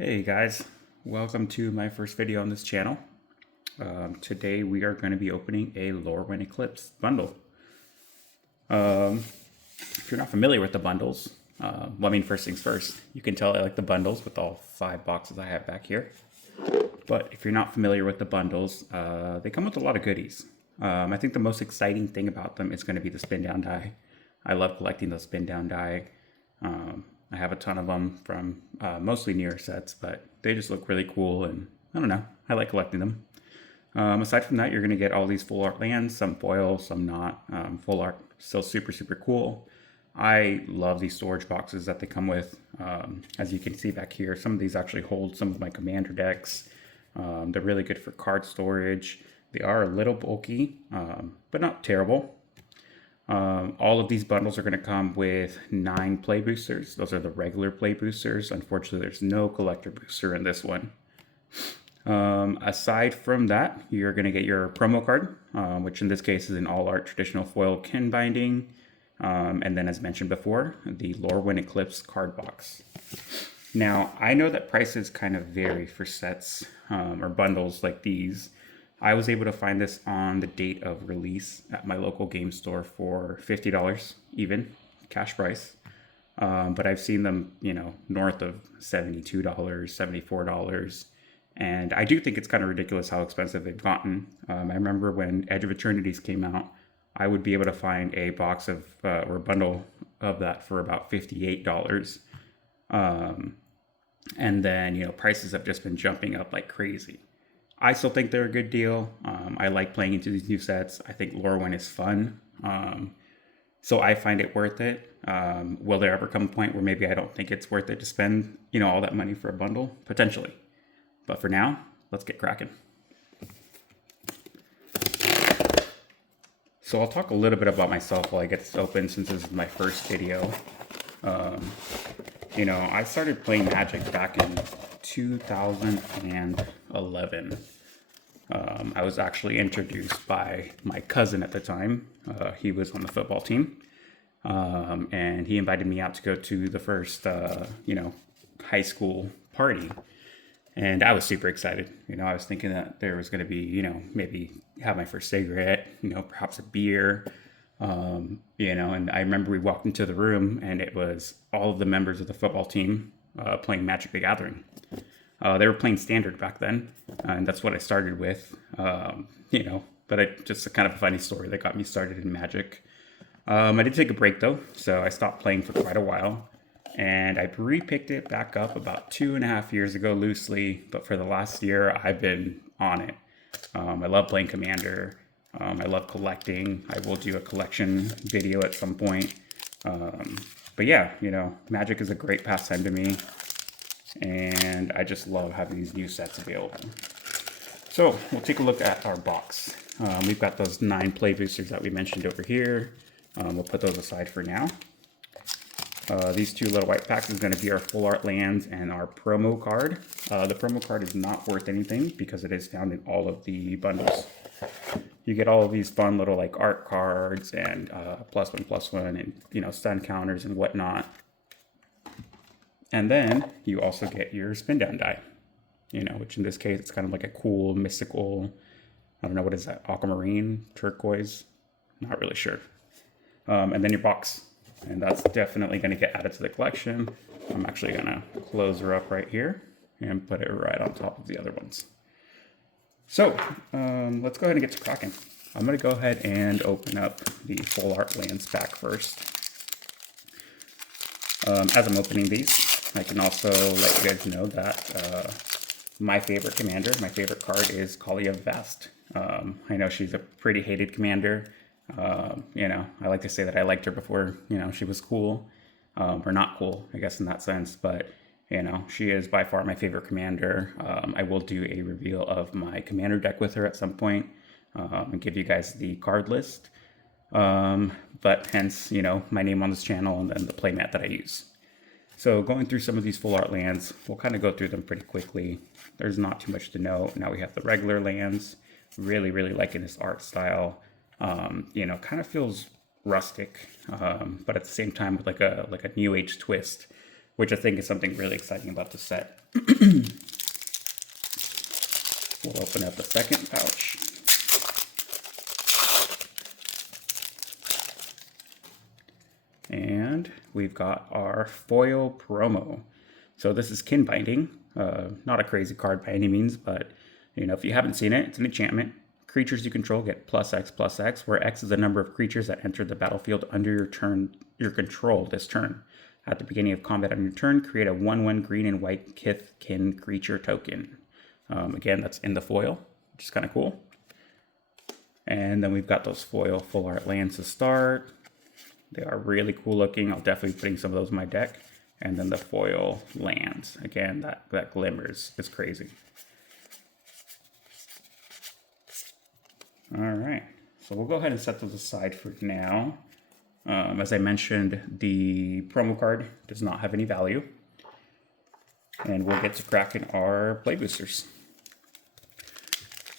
Hey guys, welcome to my first video on this channel. Today we are going to be opening a Lorwyn Eclipsed bundle. If you're not familiar with the bundles, first things first, you can tell I like the bundles with all 5 boxes I have back here. But if you're not familiar with the bundles, they come with a lot of goodies. I think the most exciting thing about them is going to be the spin down die. I love collecting those spin down die. I have a ton of them from mostly newer sets, but they just look really cool, and I don't know, I like collecting them. Aside from that, you're going to get all these full art lands, some foil, some not. Full art, still super cool. I love these storage boxes that they come with. As you can see back here, some of these actually hold some of my commander decks. They're really good for card storage. They are a little bulky, but not terrible. All of these bundles are going to come with 9 play boosters. Those are the regular play boosters. Unfortunately, there's no collector booster in this one. Aside from that, you're going to get your promo card, which in this case is an all art traditional foil kin binding. And then, as mentioned before, the Lorwyn Eclipsed card box. Now, I know that prices kind of vary for sets or bundles like these. I was able to find this on the date of release at my local game store for $50 even, cash price. But I've seen them, north of $72, $74. And I do think it's kind of ridiculous how expensive they've gotten. I remember when Edge of Eternities came out, I would be able to find a box of, or a bundle of that for about $58. And then, prices have just been jumping up like crazy. I still think they're a good deal. I like playing into these new sets. I think Lorwyn is fun. So I find it worth it. Will there ever come a point where maybe I don't think it's worth it to spend, all that money for a bundle? Potentially. But for now, let's get cracking. So I'll talk a little bit about myself while I get this open, since this is my first video. I started playing Magic back in 2011. I was actually introduced by my cousin at the time. He was on the football team. And he invited me out to go to the first, high school party. And I was super excited. I was thinking that there was going to be, maybe have my first cigarette, perhaps a beer. And I remember we walked into the room and it was all of the members of the football team playing Magic the Gathering. They were playing Standard back then, and that's what I started with, but just kind of a funny story that got me started in Magic. I did take a break though, so I stopped playing for quite a while, and I re-picked it back up about 2.5 years ago loosely, but for the last year, I've been on it. I love playing Commander. I love collecting. I will do a collection video at some point. But yeah, Magic is a great pastime to me. And I just love having these new sets available. So we'll take a look at our box. We've got those 9 play boosters that we mentioned over here. We'll put those aside for now. These 2 little white packs is going to be our full art lands and our promo card. The promo card is not worth anything because it is found in all of the bundles. You get all of these fun little like art cards and +1/+1 and stun counters and whatnot. And then you also get your spin down die, which in this case it's kind of like a cool mystical, I don't know, what is that, aquamarine, turquoise, not really sure. And then your box, and that's definitely going to get added to the collection. I'm actually going to close her up right here and put it right on top of the other ones. So let's go ahead and get to cracking. I'm going to go ahead and open up the full art lands pack first. As I'm opening these, I can also let you guys know that my favorite commander, my favorite card is Kalia Vast. I know she's a pretty hated commander. I like to say that I liked her before, she was cool, or not cool, I guess in that sense, but she is by far my favorite commander. I will do a reveal of my commander deck with her at some point, and give you guys the card list. But hence, my name on this channel and then the playmat that I use. So going through some of these full art lands, we'll kind of go through them pretty quickly. There's not too much to know. Now we have the regular lands. Really liking this art style. Kind of feels rustic, but at the same time with like a new age twist. which I think is something really exciting about the set. We'll open up the second pouch. And we've got our foil promo. So this is kin binding. Not a crazy card by any means, but you know, if you haven't seen it, it's an enchantment. Creatures you control get +X/+X, where X is the number of creatures that enter the battlefield under your control this turn. At the beginning of combat on your turn, create a 1/1 green and white Kith kin creature token. Again, that's in the foil, which is kind of cool. And then we've got those foil full art lands to start. They are really cool looking. I'll definitely be putting some of those in my deck. And then the foil lands. Again, that glimmers is crazy. All right, so we'll go ahead and set those aside for now. As I mentioned, the promo card does not have any value. And we'll get to cracking our play boosters.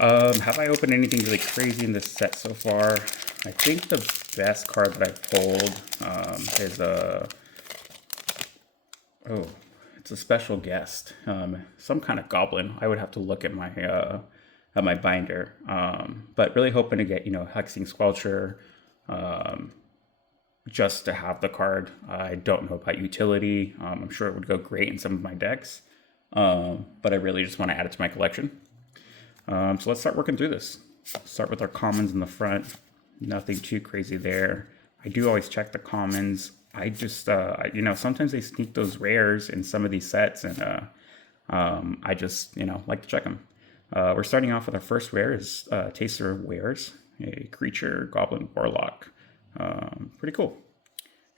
Have I opened anything really crazy in this set so far? I think the best card that I've pulled is it's a special guest. Some kind of goblin. I would have to look at my binder. But really hoping to get, Hexing Squelcher, just to have the card. I don't know about utility. I'm sure it would go great in some of my decks. But I really just want to add it to my collection. So let's start working through this. Start with our commons in the front. Nothing too crazy there. I do always check the commons. I just, sometimes they sneak those rares in some of these sets, and I just, like to check them. We're starting off with our first rare is Taster of Wares, a creature, goblin, warlock. Pretty cool.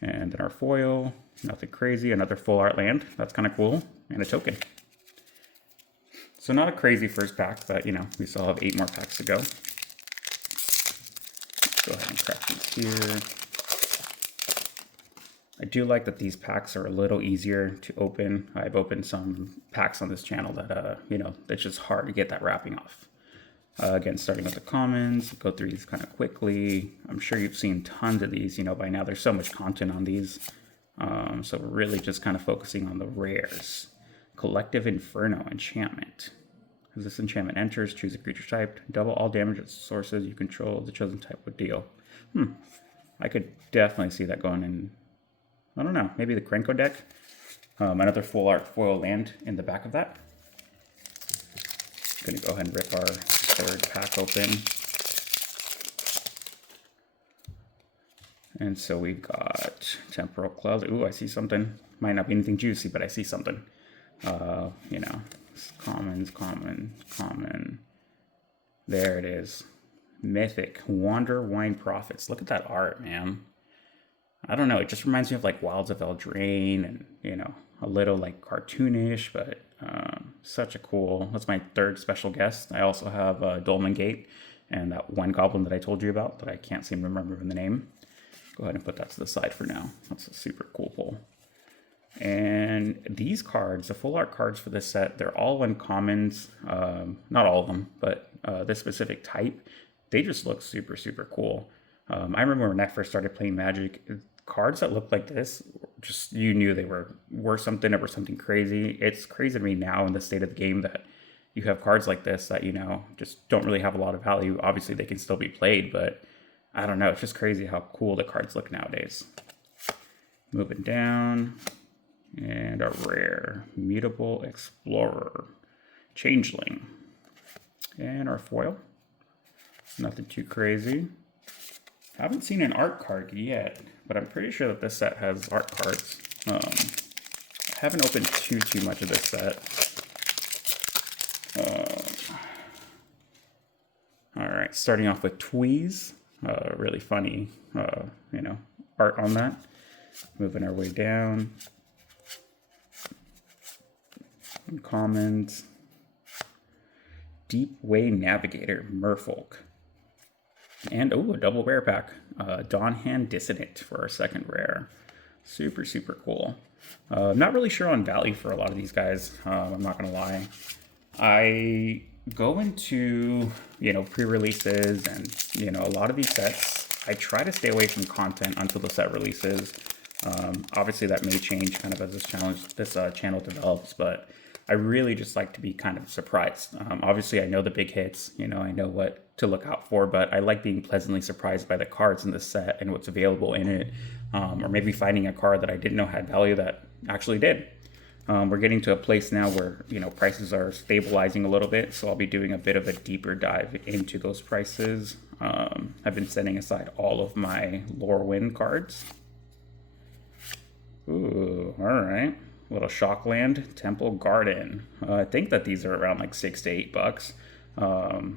And then our foil, nothing crazy, another full art land. That's kind of cool, and a token. So not a crazy first pack, but, we still have 8 more packs to go. Go ahead and crack these here. I do like that these packs are a little easier to open. I've opened some packs on this channel that, it's just hard to get that wrapping off. Again, starting with the commons, go through these kind of quickly. I'm sure you've seen tons of these, by now. There's so much content on these. So we're really just kind of focusing on the rares. Collective Inferno enchantment. As this enchantment enters, choose a creature type. Double all damage at sources you control the chosen type would deal. I could definitely see that going in, I don't know, maybe the Krenko deck. Another full art foil land in the back of that. Gonna go ahead and rip our third pack open. And so we've got Temporal Cloud. Ooh, I see something. Might not be anything juicy, but I see something. Common. There it is. Mythic Wander Wine Prophets. Look at that art, man. I don't know. It just reminds me of like Wilds of Eldraine and, a little like cartoonish, but such a cool. That's my third special guest. I also have Dolmen Gate and that one goblin that I told you about that I can't seem to remember the name. Go ahead and put that to the side for now. That's a super cool pull. And these cards, the full art cards for this set, they're all uncommons. Not all of them, but this specific type, they just look super, super cool. I remember when I first started playing Magic, cards that looked like this, just you knew they were something or were something crazy. It's crazy to me now in the state of the game that you have cards like this that, just don't really have a lot of value. Obviously, they can still be played, but I don't know. It's just crazy how cool the cards look nowadays. Moving down. And a rare, Mutable Explorer, Changeling. And our foil. Nothing too crazy. Haven't seen an art card yet, but I'm pretty sure that this set has art cards. I haven't opened too much of this set. All right, starting off with Tweez. Really funny, art on that. Moving our way down. Uncommons. Deep Way Navigator, Merfolk. And, a double rare pack. Dawnhand Dissonant for our second rare. Super, super cool. Not really sure on value for a lot of these guys. I'm not going to lie. I go into, pre-releases and, a lot of these sets, I try to stay away from content until the set releases. Obviously, that may change kind of as this channel develops, but I really just like to be kind of surprised. Obviously, I know the big hits, you know, I know what to look out for, but I like being pleasantly surprised by the cards in the set and what's available in it, or maybe finding a card that I didn't know had value that actually did. We're getting to a place now where, you know, prices are stabilizing a little bit, so I'll be doing a bit of a deeper dive into those prices. I've been setting aside all of my Lorwyn cards. Ooh, all right. Little Shockland Temple Garden. I think that these are around like $6 to $8.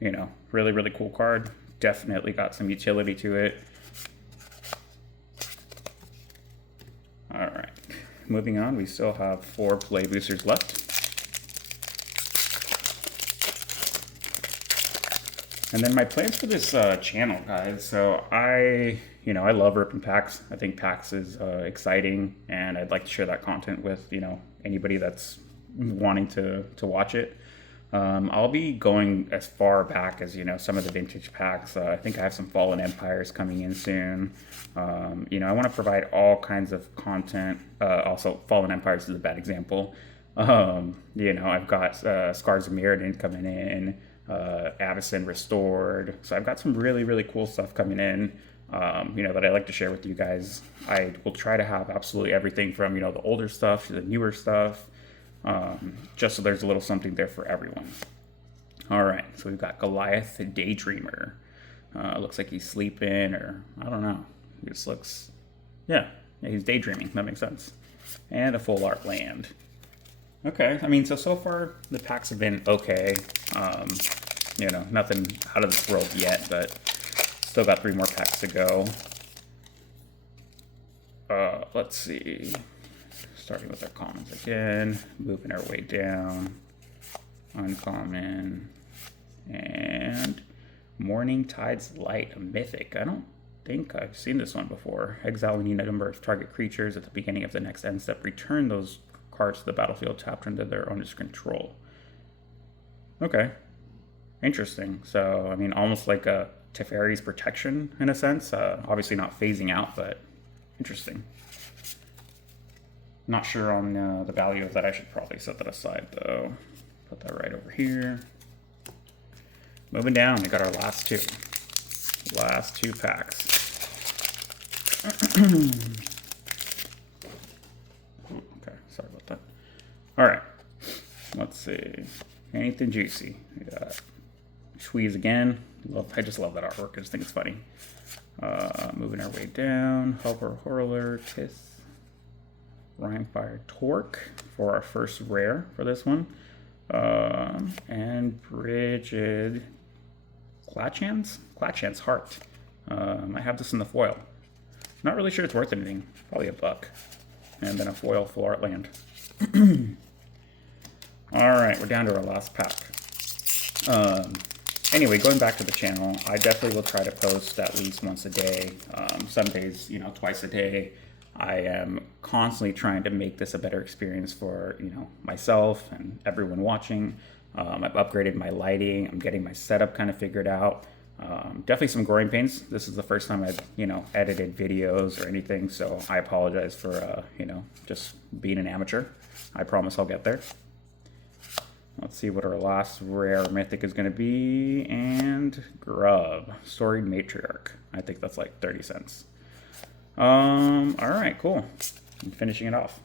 You know, really, really cool card. Definitely got some utility to it. All right. Moving on, we still have 4 play boosters left. And then my plans for this channel, guys. So I love ripping packs. I think packs is exciting, and I'd like to share that content with, you know, anybody that's wanting to watch it. I'll be going as far back as, you know, some of the vintage packs. I think I have some Fallen Empires coming in soon. You know, I want to provide all kinds of content. Also, Fallen Empires is a bad example. You know, I've got Scars of Mirrodin coming in, Avacyn Restored. So I've got some really, really cool stuff coming in, you know, that I like to share with you guys. I will try to have absolutely everything from, you know, the older stuff to the newer stuff. Just so there's a little something there for everyone. All right, so we've got Goliath the Daydreamer. Looks like he's sleeping, or I don't know. He just looks, yeah, he's daydreaming. That makes sense. And a full art land. Okay, I mean, so far the packs have been okay. You know, nothing out of this world yet, but still got 3 more packs to go. Let's see. Starting with our commons again, moving our way down. Uncommon. And Morning Tide's Light, a mythic. I don't think I've seen this one before. Exile any number of target creatures at the beginning of the next end step. Return those cards to the battlefield tapped into their owner's control. Okay. Interesting. So, I mean, almost like a Teferi's Protection in a sense. Obviously not phasing out, but interesting. Not sure on the value of that. I should probably set that aside, though. Put that right over here. Moving down, we got our last 2. Last 2 packs. Okay, sorry about that. All right, let's see. Anything juicy? We got Squeeze again. I just love that artwork. I just think it's funny. Moving our way down. Hover Hurler, Tith. Rhymefire Torque for our first rare for this one. And Brigid Clatchant's Heart. I have this in the foil. Not really sure it's worth anything. Probably $1. And then a foil full art land. Alright, we're down to our last pack. Anyway, going back to the channel, I definitely will try to post at least once a day. Some days, you know, twice a day. I am constantly trying to make this a better experience for, you know, myself and everyone watching. I've upgraded my lighting. I'm getting my setup kind of figured out. Definitely some growing pains. This is the first time I've, you know, edited videos or anything, so I apologize for, you know, just being an amateur. I promise I'll get there. Let's see what our last rare mythic is going to be. And Grub, Storied Matriarch. I think that's like 30 cents. All right, cool. I'm finishing it off.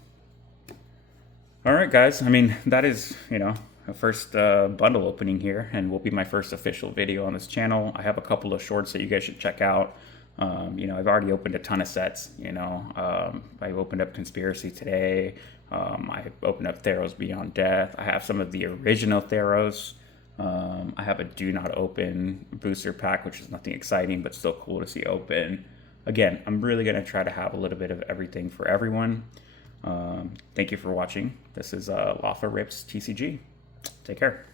All right, guys. I mean, that is, you know, a first bundle opening here, and will be my first official video on this channel. I have a couple of shorts that you guys should check out. You know, I've already opened a ton of sets. You know, I opened up Conspiracy today. I opened up Theros Beyond Death. I have some of the original Theros. I have a Do Not Open booster pack, which is nothing exciting, but still cool to see open. Again, I'm really going to try to have a little bit of everything for everyone. Thank you for watching. This is Lafa Rips TCG. Take care.